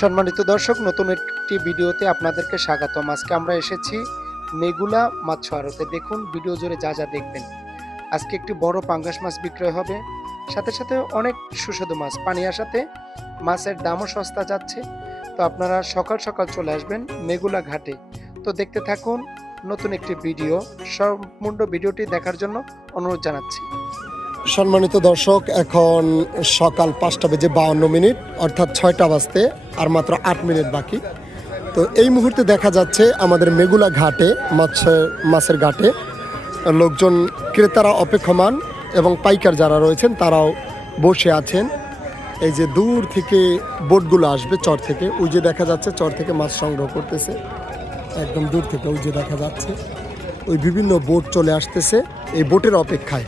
সম্মানিত দর্শক, নতুন একটি ভিডিওতে আপনাদেরকে স্বাগতম। আজকে আমরা এসেছি মেগুলা মাছ আড়তে। দেখুন, ভিডিও জুড়ে যা যা দেখবেন। আজকে একটি বড় পাঙ্গাস মাছ বিক্রয় হবে। সাথে সাথে অনেক সুস্বাদু মাছ। পানি আসাতে মাছের দামও সস্তা যাচ্ছে। তো আপনারা সকাল সকাল চলে আসবেন মেগুলা ঘাটে। তো দেখতে থাকুন নতুন একটি ভিডিও। সম্পূর্ণ ভিডিওটি দেখার জন্য অনুরোধ জানাচ্ছি। সম্মানিত দর্শক, এখন সকাল পাঁচটা বেজে বাউন্ন মিনিট, অর্থাৎ ছয়টা বাজতে আর মাত্র আট মিনিট বাকি। তো এই মুহূর্তে দেখা যাচ্ছে আমাদের মেগুলা ঘাটে, মাছের মাছের ঘাটে, লোকজন, ক্রেতারা অপেক্ষমান এবং পাইকার যারা রয়েছেন, তারাও বসে আছেন। এই যে দূর থেকে বোটগুলো আসবে চর থেকে, ওই যে দেখা যাচ্ছে চর থেকে মাছ সংগ্রহ করতেছে। একদম দূর থেকে ওই যে দেখা যাচ্ছে। ওই বিভিন্ন বোট চলে আসতেছে, এই বোটের অপেক্ষায়।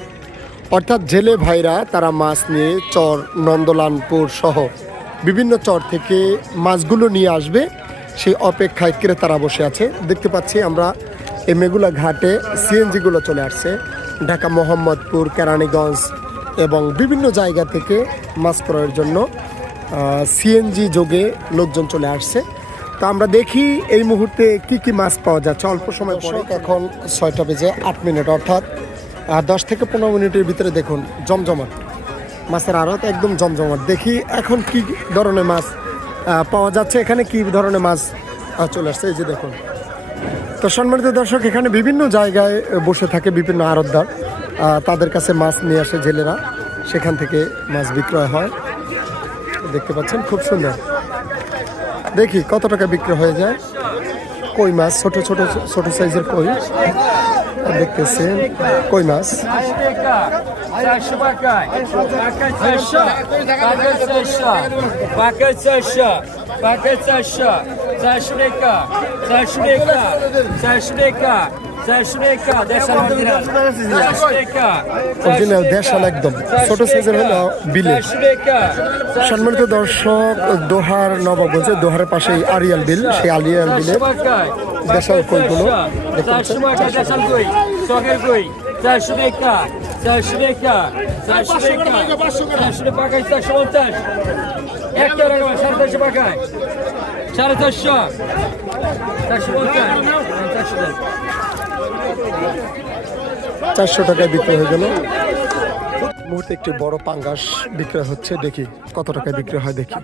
অর্থাৎ জেলে ভাইরা তারা মাছ নিয়ে চর নন্দলানপুর সহ বিভিন্ন চর থেকে মাছগুলো নিয়ে আসবে। সেই অপেক্ষায় ক্রেতারা বসে আছে। দেখতে পাচ্ছি আমরা এই মেগুলা ঘাটে সিএনজিগুলো চলে আসছে। ঢাকা মোহাম্মদপুর কেরানীগঞ্জ এবং বিভিন্ন জায়গা থেকে মাছ ক্রয়ের জন্য সিএনজি যোগে লোকজন চলে আসছে। তো আমরা দেখি এই মুহূর্তে কি কি মাছ পাওয়া যাচ্ছে। অল্প সময় পরে এখন ছয়টা বেজে আট মিনিট। অর্থাৎ দশ থেকে পনেরো মিনিটের ভিতরে দেখুন, জমজমাট। মাছের আড়ত একদম জমজমাট। দেখি এখন কি ধরনের মাছ পাওয়া যাচ্ছে। এখানে কি ধরনের মাছ চলে আসছে? এই যে দেখুন। তো সম্মানিত দর্শক, এখানে বিভিন্ন জায়গায় বসে থাকে বিভিন্ন আড়তদার। তাদের কাছে মাছ নিয়ে আসে জেলেরা। সেখান থেকে মাছ বিক্রয় হয়। দেখতে পাচ্ছেন, খুব সুন্দর। দেখি কত টাকা বিক্রি হয়ে যায়। কই মাছ? ছোট ছোট ছোট সাইজের কই? দেখতেছেন কই মাছ চারশো টাকা চারশো টাকা অরিজিনাল দেশাল একদম। ছোট সাইজের হলো বিলে। চারশো টাকা সম্মানিত দর্শক দোহার নবাবগঞ্জে দোহারের পাশে আরিয়াল বিল সেই আরিয়াল বিলে দেশাল কইগুলো চারশো টাকা দেশাল কই চকের কই চারশো টাকা চারশো টাকা চারশো টাকা চারশো পঞ্চাশ। একটা টাকা সাড়ে চারশো টাকায় সাড়ে চারশো। চারশো পঞ্চাশ। চারশো। চারশো টাকায় বিক্রি হয়ে গেল। মুহূর্তে একটি বড় পাঙ্গাস বিক্রয় হচ্ছে, দেখি কত টাকায় বিক্রি হয়, দেখি।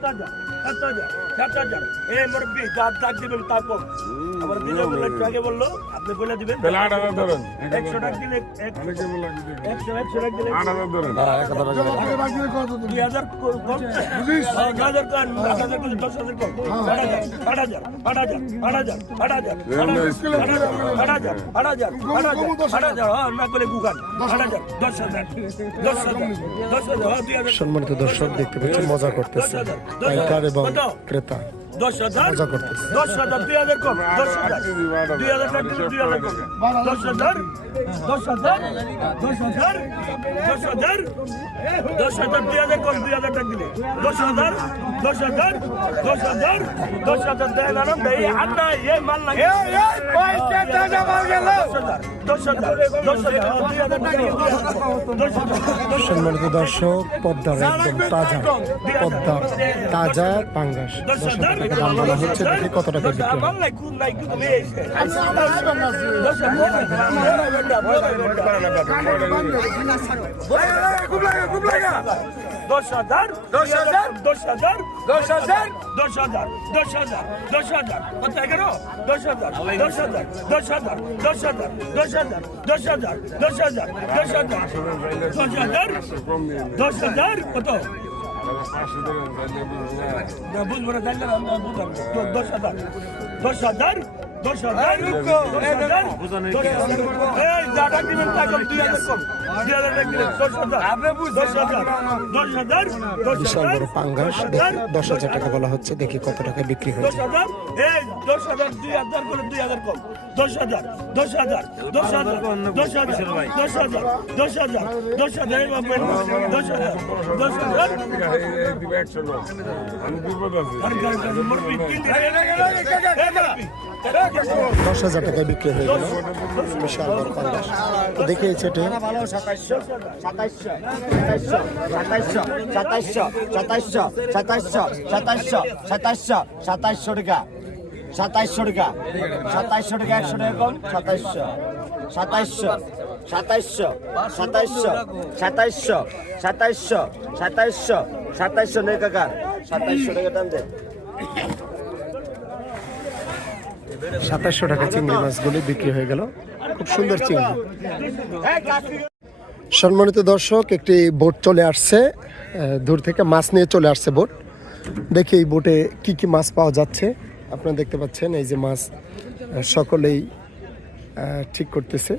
আবার বিজয় একটু আগে বলল আপনি বলে দিবেন তাহলে আট হাজার ধরেন একশো টাকা দিলে এক- অনেকে বলল যদি একশো একশো টাকা দিলে আট হাজার ধরেন দুই হাজার এক হাজার কম আট হাজার করে দশ হাজার কম আট হাজার আট হাজার আট হাজার আট হাজার আট হাজার আট হাজার আট হাজার আট হাজার আট হাজার আট হাজার হ্যাঁ না করে গুগান আট হাজার দশ হাজার দশ হাজার দশ হাজার হ্যাঁ দুই হাজার সম্মানিত দর্শক দেখতে পাচ্ছেন মজা করতেছে এবং ক্রেতা দশ হাজার মজা করতেছে দশ হাজার দুই হাজার কম দশ হাজার দুই হাজার টাকা দিলে দুই হাজার কম দশ হাজার দশ হাজার দশ হাজার দশ হাজার দশ হাজার দুই হাজার কম দুই হাজার টাকা দিলে দশ হাজার দশ হাজার দশ হাজার দশ হাজার দেয় না দেয় আন্না এ মাল লাগে দশ হাজার দশ হাজার দশ হাজার দুই হাজার টাকা দিলে দুই হাজার দশ হাজার দশ হাজার সম্মানিত দর্শক পদ্মার একদম তাজা পদ্মার তাজা পাঙ্গাস দশ হাজার টাকা দাম বলা হচ্ছে দেখি কত টাকা বিক্রি হয় দশ হাজার দশ হাজার দশ হাজার দশ হাজার দশ হাজার দশ হাজার দশ হাজার কত এগারো দশ হাজার দশ হাজার দশ হাজার দশ হাজার দশ হাজার দশ হাজার দশ হাজার দশ হাজার। দশ হাজার কত Ya bu burada derler ama bu da. Doşadar. Doşadar দশ হাজার টাকা বিশাল বড় পাঙ্গাস দশ হাজার বলা হচ্ছে দেখি কত টাকা বিক্রি দশ হয়েছে দশ হাজার দুই হাজার করে দুই হাজার কম দশ হাজার দশ হাজার দশ হাজার দশ হাজার দশ হাজার দশ হাজার দশ হাজার দশ হাজার দশ হাজার। আমি বিপদ আছি। দশ হাজার টাকায় বিক্রি হয়ে গেল বিশাল বড় পাঙ্গাস তো দেখে সেটে সাতাইশশো টাকা সাতাইশশো টাকা সাতাইশশো টাকা একশো টাকা কম সাতাইশশো সাতাইশশো সাতাইশশো সাতাইশশো সাতাইশশো সাতাইশশো সাতাইশশো সাতাইশশো নেই কাকার সাতাইশশো টাকা দাম দেয় সাতাশশো টাকা চিংড়ি মাছগুলি বিক্রি হয়ে গেল। খুব সুন্দর চিংড়ি। সম্মানিত দর্শক, একটি বোট চলে আসছে। দূর থেকে মাছ নিয়ে চলে আসছে বোট। দেখি এই বোটে কি কি মাছ পাওয়া যাচ্ছে। আপনারা দেখতে পাচ্ছেন এই যে মাছ সকলেই ঠিক করতেছে।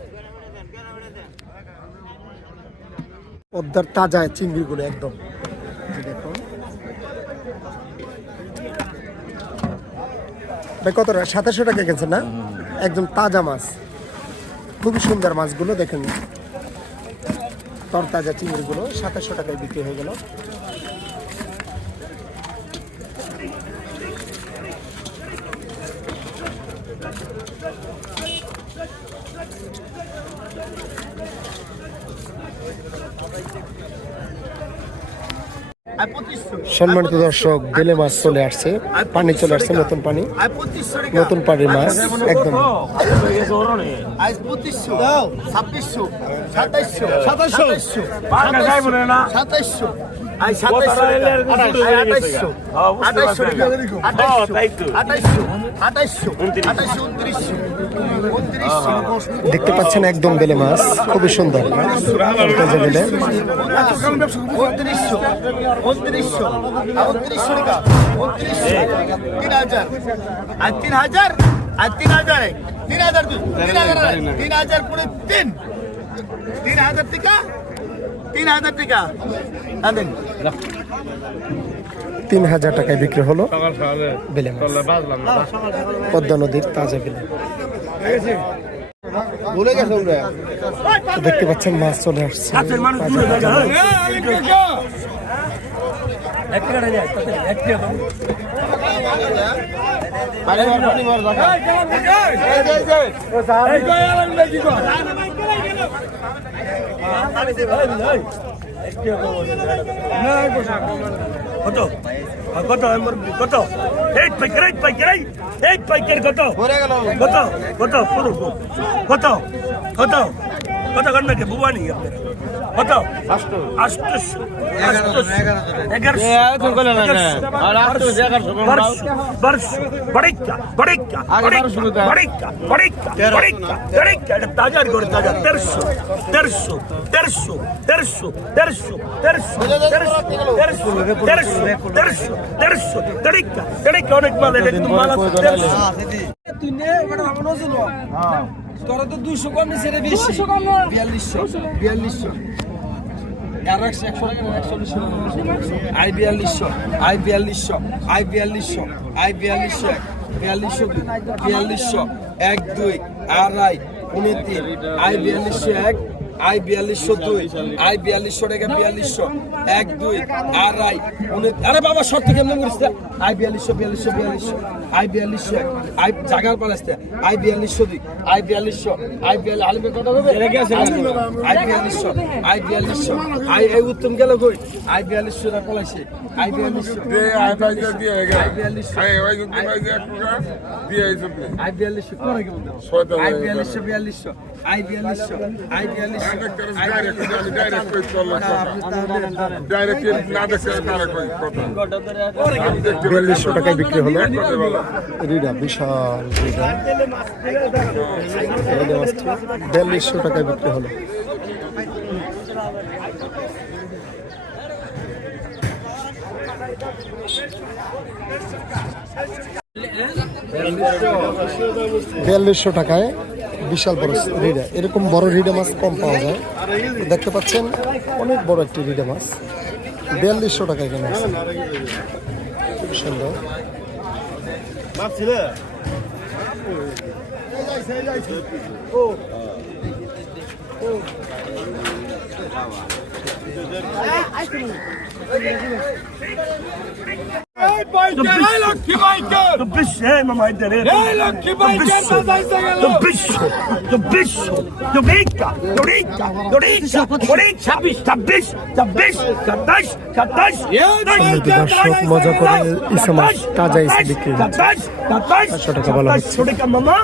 পদ্মার তাজা চিংড়িগুলো একদম এই দেখুন ভাই কত টাকা সাতাশশো টাকা গেছে না? একদম তাজা মাছ। খুবই সুন্দর মাছগুলো, দেখেন। তরতাজা চিংড়িগুলো, সাতাশশো টাকায় বিক্রি হয়ে গেল। সম্মানিত দর্শক গেলে মাছ চলে আসছে। পানি চলে আসছে নতুন পানি। নতুন পানির মাছ একদম। ছাব্বিশশো। সাতাইশশো সাতাইশশো সাতাইশশো দেখতে পাচ্ছেন একদম বেলে মাছ খুবই সুন্দর। তিন হাজার। তিন হাজার? তিন হাজার তিন হাজার তিন হাজার তিন। তিন হাজার টিকা। তিন হাজার টাকা তিন হাজার টাকায় বিক্রি হলো বেলে পদ্মা নদীর তাজা বেলে দেখতে পাচ্ছেন মাছ চলে আসছে মাছ। কত কত কত এই পাইকার এই পাইকার এই এই পাইকার কত কত কত কত কত কত ঘণ্টা কে বুবা নেই কত অনেক মাল এটা কিন্তু মাল আছে তুই নে ওটা ভাবনা ছিল তোরা তো দুশো কম নিছে রে বেশি। বিয়াল্লিশশো। বিয়াল্লিশশো। আর একশো একশো চল্লিশ আই বিয়াল্লিশশো আই বিয়াল্লিশশো আই বিয়াল্লিশশো আই বিয়াল্লিশশো এক বিয়াল্লিশশো দুই বিয়াল্লিশশো এক দুই আড়াই উনি তিন আই বিয়াল্লিশশো এক আই বিয়াল্লিশশো দুই আই বিয়াল্লিশশো টাকা বিয়াল্লিশশো এক দুই আড়াই উনি আরে বাবা শর্ত কেমন করিস তা? আই বিয়াল্লিশশো বিয়াল্লিশশো বিয়াল্লিশশো আই বিয়াল্লিশশো এক আই জাগার পালাসতে আই বিয়াল্লিশশো দুই আই বিয়াল্লিশশো আই বিয়াল্লিশ আলিমের কথা হবে আই বিয়াল্লিশশো আই বিয়াল্লিশশো আই এই উত্তম গেল কই? আই বিয়াল্লিশশো টাকা পলাইছে। আই বিয়াল্লিশশো আই বিয়াল্লিশশো আই বিয়াল্লিশশো? আই বিয়াল্লিশশো আই বিয়াল্লিশশো আই বিয়াল্লিশশো টাকায় বিক্রি হলো। রিডা বিশাল রিডা। বিয়াল্লিশশো টাকায় বিক্রি হলো। বিয়াল্লিশশো টাকায় বিশাল বড় রিডা। এরকম বড় রিডা মাছ কম পাওয়া যায়। দেখতে পাচ্ছেন, অনেক বড় একটি রিডা মাছ। বিয়াল্লিশশো টাকা এখানে আছে। সুন্দর। লক্ষ্মী মজা করে ইসমাস তাজা ইসমাস বিক্রি একশো টাকা বলা হচ্ছে মামা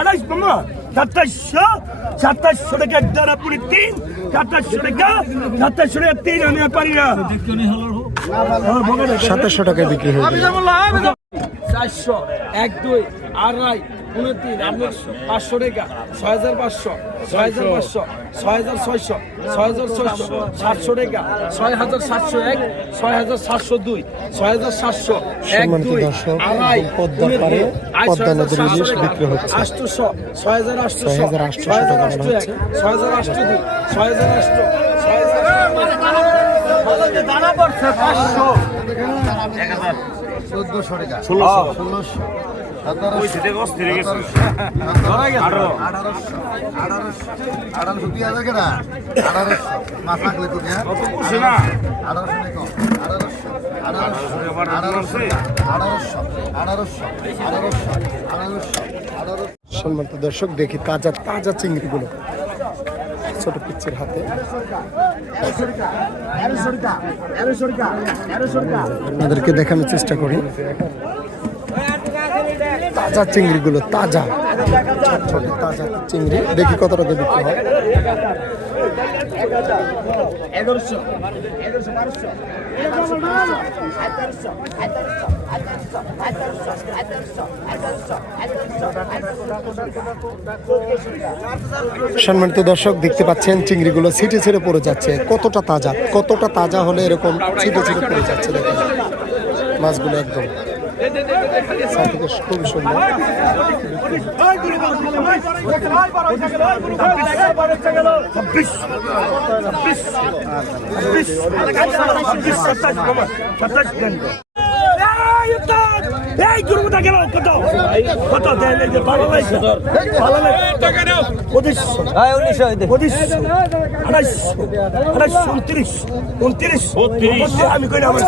আড়াইশ মামা সাতাশশো সাতাশশো টাকা দ্বারা পুরি তিন সাতাশশো টাকা সাতাশশো টাকা তিন আমি পারি না সাতাশশো টাকায় বিক্রি হয়ে চারশো এক দুই আড়াই উনত্রিশ আপনার পাঁচশো টাকা ছয় হাজার পাঁচশো ছয় হাজার পাঁচশো ছয় হাজার ছয়শো ছয় হাজার ছয়শো সাতশো টাকা ছয় হাজার সাতশো এক ছয় হাজার সাতশো দুই ছয় হাজার সাতশো এক দুই আড়াই আটশোশো ছয় হাজার আটশো ছয় হাজার আটশো এক ছয় হাজার আটশো দুই ছয় হাজার আটশো ছয় হাজার পড়ছে পাঁচশো এক হাজার আঠারোশো দুই হাজার কেনা আঠারোশো মাছ রাখলে তো আঠারোশো আঠারোশো সম্মানিত দর্শক দেখি তাজা তাজা চিংড়িগুলো ছোট পিচ্ছের হাতে। আপনাদেরকে দেখানোর চেষ্টা করি। তাজা চিংড়িগুলো, তাজা। ছোট ছোট তাজা চিংড়ি। দেখি কত টাকা বিক্রি হয়। সম্মানিত দর্শক দেখতে পাচ্ছেন চিংড়িগুলো ছিটে ছিটে পড়ে যাচ্ছে কতটা তাজা কতটা তাজা হলে এরকম ছিটে ছিটে পড়ে যাচ্ছে দেখুন মাছগুলো একদম সাইড থেকে খুব সুন্দর ছাব্বিশ ছাব্বিশ ছাব্বিশ সাতাশ মামা সাতাশ দেন এই উত্তর! দুর্গটা গেল কত কত দেন এই যে ভালো লাগছে। ভালো লাগছে। পঁচিশশো। পঁচিশশো। আড়াইশো আড়াইশো উনত্রিশ। উনত্রিশ। আমি কই না আমার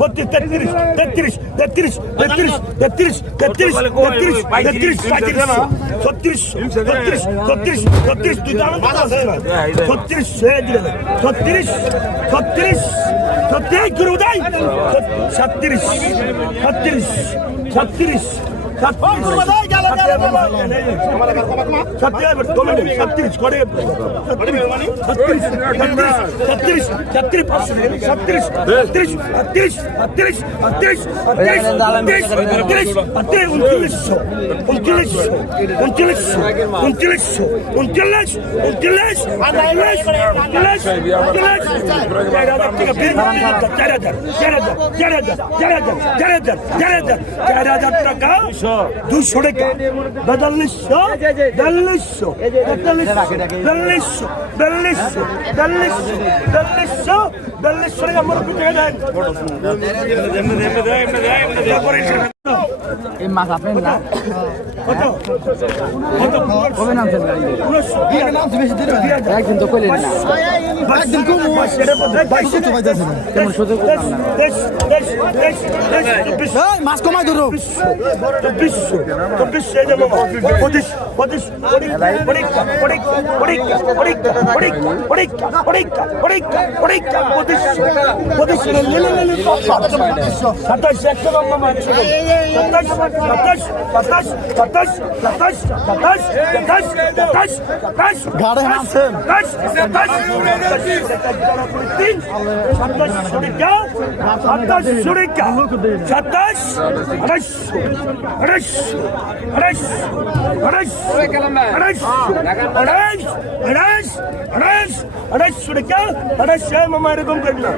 বত্রিশ। তেত্রিশ। তেত্রিশ তেত্রিশ তেত্রিশ তেত্রিশ তেত্রিশ তেত্রিশ তেত্রিশ ছত্রিশ ছত্রিশ ছত্রিশ দাম ছত্রিশ ছত্রিশ ছত্রিশ छत्तीस गुरुदाई छत्तीस छत्तीस छत्तीस छत्तीस ছত্রিশ করে ছত্রিশ ছত্রিশ ছত্রিশ ছত্রিশ ছত্রিশ ছত্রিশ ছত্রিশ ছত্রিশ ছত্রিশ ছত্রিশ ছত্রিশ উনচল্লিশশো উনচল্লিশশো উনচল্লিশশো উনচল্লিশশো উনচল্লিশ উনচল্লিশ উনচল্লিশ উনচল্লিশ উনচল্লিশ চার হাজার টাকা চার হাজার চার হাজার চার হাজার চার হাজার চার হাজার চার হাজার চার হাজার টাকা দুশো টাকা। বেতাল্লিশশো বিয়াল্লিশশো তেতাল্লিশশো বিয়াল্লিশশো বিয়াল্লিশশো বিয়াল্লিশশো বিয়াল্লিশশো টাকা আমার দেন। এই মাছ আপনার না? কবে নামছে একদিন তো কইলেন না। কেমন সহ্য করলাম মাছ কমাই ধরো। সাতাশ একশো নম্বর একশো সাতাশ সাতাশ সাতাশ সাতাশ সাতাশ সাতাশ সাতাশ সাতাশ সাতাশ গাড়ে হাসেন সাতাশ সাতাশ তিন সাতাশ সুরিকা সাতাশ সুরিকা সাতাশ আড়াইশো আড়াইশো আড়াইশো আড়াইশো আড়াইশো আড়াইশ আড়াইশ আড়াইশ আড়াইশ সুরিকা আড়াইশ মামা এরকম করি না